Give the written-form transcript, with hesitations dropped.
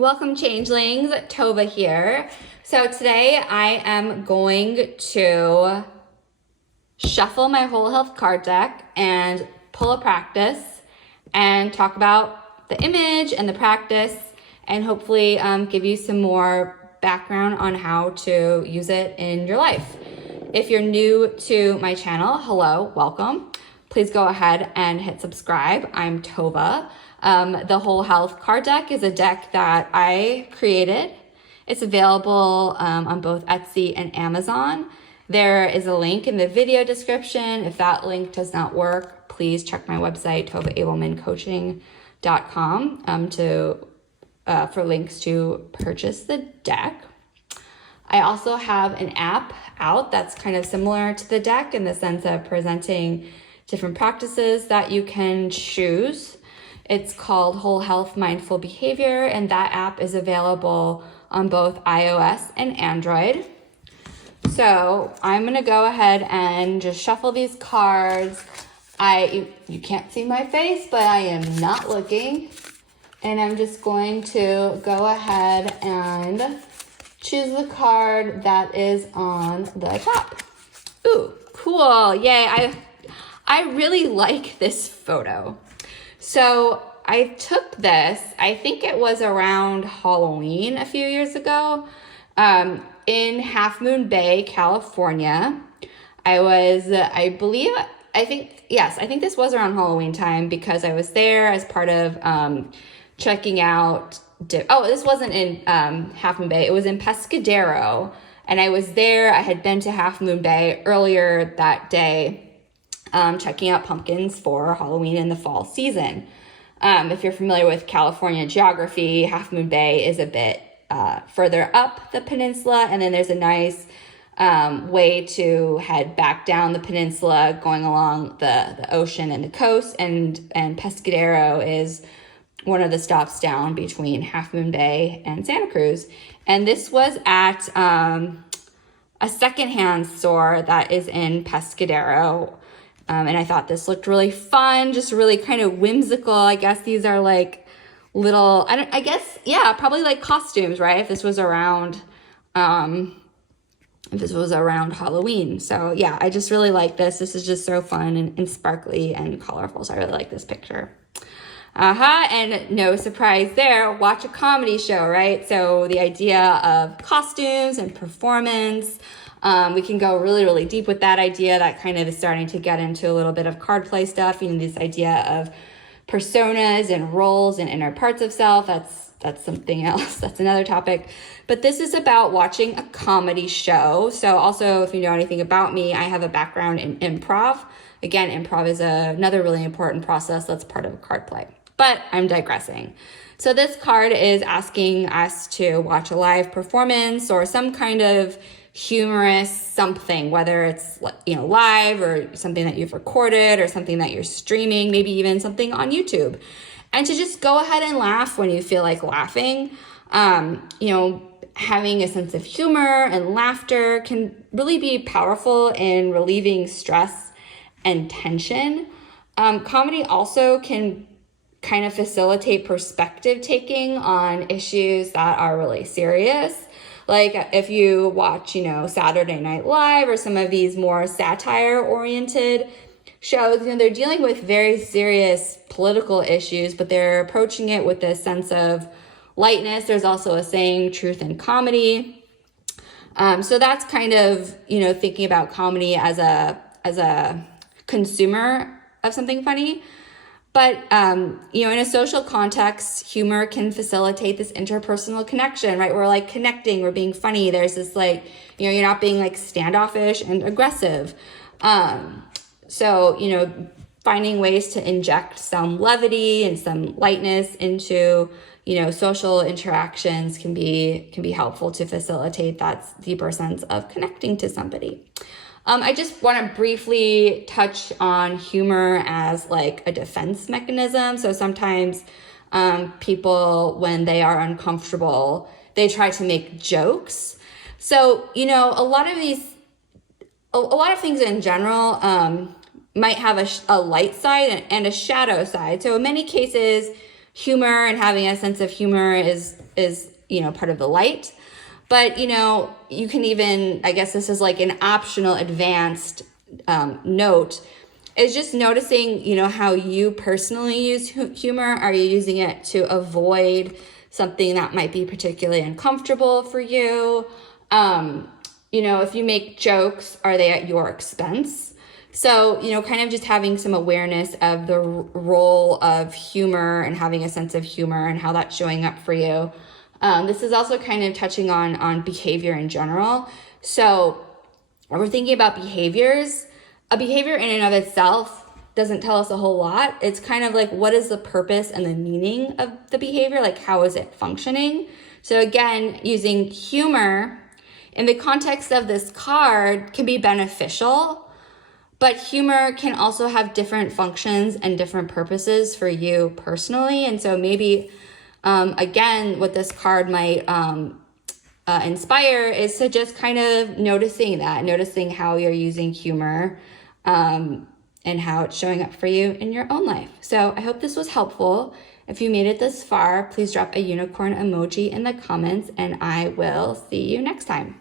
Welcome, Changelings. Tova here. So today I am going to shuffle my whole health card deck and pull a practice and talk about the image and the practice and hopefully give you some more background on how to use it in your life. If you're new to my channel, hello, welcome. Please go ahead and hit subscribe. I'm Tova. The Whole Health card deck is a deck that I created. It's available on both Etsy and Amazon. There is a link in the video description. If that link does not work, please check my website, tovaabelmancoaching.com, for links to purchase the deck. I also have an app out that's kind of similar to the deck in the sense of presenting different practices that you can choose. It's called Whole Health Mindful Behavior, and that app is available on both iOS and Android. So I'm gonna go ahead and just shuffle these cards. You can't see my face, but I am not looking. And I'm just going to go ahead and choose the card that is on the top. Ooh, cool, yay. I really like this photo. So I took this, I think it was around Halloween a few years ago, in Half Moon Bay, California. I think this was around Halloween time because I was there as part of checking out, this wasn't in Half Moon Bay, it was in Pescadero. And I was there, I had been to Half Moon Bay earlier that day, checking out pumpkins for Halloween in the fall season. If you're familiar with California geography, Half Moon Bay is a bit further up the peninsula, and then there's a nice way to head back down the peninsula going along the ocean and the coast, and Pescadero is one of the stops down between Half Moon Bay and Santa Cruz. And this was at a secondhand store that is in Pescadero. And I thought this looked really fun, just really kind of whimsical. I guess these are like little, probably like costumes, right? If this was around Halloween. So yeah, I just really like this. This is just so fun and sparkly and colorful. So I really like this picture. And no surprise there, watch a comedy show, right? So the idea of costumes and performance, we can go really, really deep with that idea. That kind of is starting to get into a little bit of card play stuff, this idea of personas and roles and inner parts of self. That's something else. That's another topic. But this is about watching a comedy show. So also, if you know anything about me, I have a background in improv. Again, improv is another really important process that's part of a card play. But I'm digressing. So this card is asking us to watch a live performance or some kind of humorous something, whether it's live or something that you've recorded or something that you're streaming, maybe even something on YouTube, and to just go ahead and laugh when you feel like laughing. Having a sense of humor and laughter can really be powerful in relieving stress and tension. Comedy also can kind of facilitate perspective taking on issues that are really serious. Like if you watch, Saturday Night Live or some of these more satire-oriented shows, they're dealing with very serious political issues, but they're approaching it with a sense of lightness. There's also a saying, truth in comedy. So that's kind of, thinking about comedy as a consumer of something funny. But, in a social context, humor can facilitate this interpersonal connection, right? We're like connecting, we're being funny. There's this you're not being like standoffish and aggressive. So, finding ways to inject some levity and some lightness into, social interactions can be helpful to facilitate that deeper sense of connecting to somebody. I just want to briefly touch on humor as like a defense mechanism. So sometimes people, when they are uncomfortable, they try to make jokes. So, a lot of things in general might have a light side and a shadow side. So in many cases, humor and having a sense of humor is part of the light. But, you can even, I guess this is like an optional advanced note, is just noticing, how you personally use humor. Are you using it to avoid something that might be particularly uncomfortable for you? If you make jokes, are they at your expense? So, kind of just having some awareness of the role of humor and having a sense of humor and how that's showing up for you. This is also kind of touching on behavior in general. So when we're thinking about behaviors, a behavior in and of itself doesn't tell us a whole lot. It's kind of like, what is the purpose and the meaning of the behavior? Like, how is it functioning? So again, using humor in the context of this card can be beneficial, but humor can also have different functions and different purposes for you personally. And so maybe, again, what this card might inspire is to just kind of noticing how you're using humor and how it's showing up for you in your own life. So I hope this was helpful. If you made it this far, please drop a unicorn emoji in the comments, and I will see you next time.